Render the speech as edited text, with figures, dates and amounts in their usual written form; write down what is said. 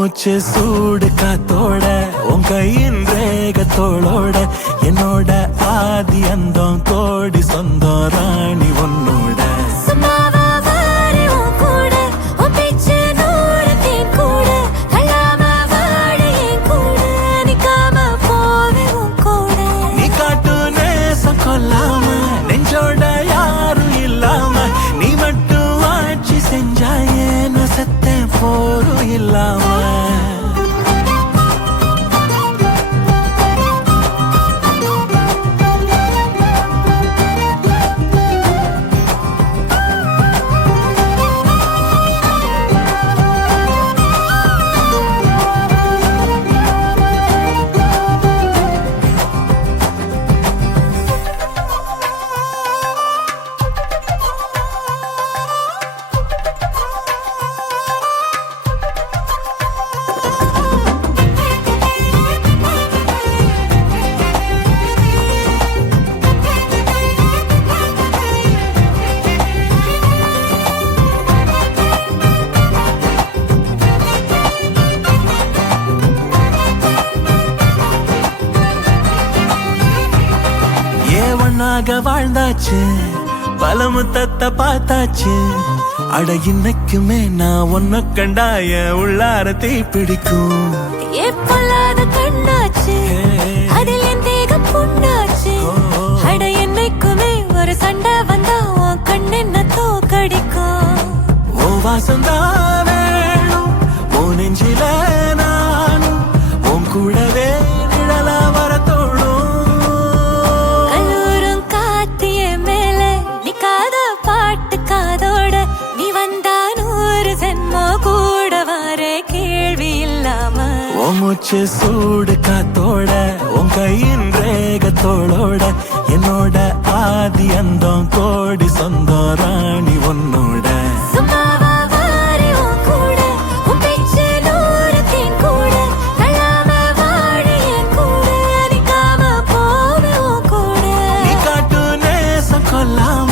மூச்சு சூடு காத்தோட உன் கையின் ரேகத்தோளோட என்னோட ஆதி அந்தம் கோடி சொந்தம் ராணி உன்னோட நீ காட்டு நேசம் கொல்லாம நெஞ்சோட யாரும் இல்லாம நீ மட்டும் ஆட்சி செஞ்சாயே நான் செத்தேன் போரும் இல்லாம வாழ்ந்தாச்சு பல முத்தத்தை பார்த்தாச்சு அட இன்னைக்குமே நான் ஒன்ன கண்டாய உள்ளார தீ பிடிக்கும் கண்ணாச்சு அதில் என் தேகம் புண்ணாச்சு அட என்னைக்குமே ஒரு சண்டை வந்தா உன் கண்ணென்ன தோக்கடிக்கும் ஓ வாசந்தான் வேணும் ஓ நெஞ்சில நானும் உன் கூடவே நிழலா வர தோணும் பாட்டு காதோட நீ வந்தா 100 ஜென்மோ கூட வர கேள்வி இல்லாம மூச்சு சூடு காத்தோட உன் கையின் ரேகத்தோளோட என்னோட ஆதி அந்தம் கோடி சொந்தம் ராணி உன்னோட நீ காட்டு நேசம் கொல்லாம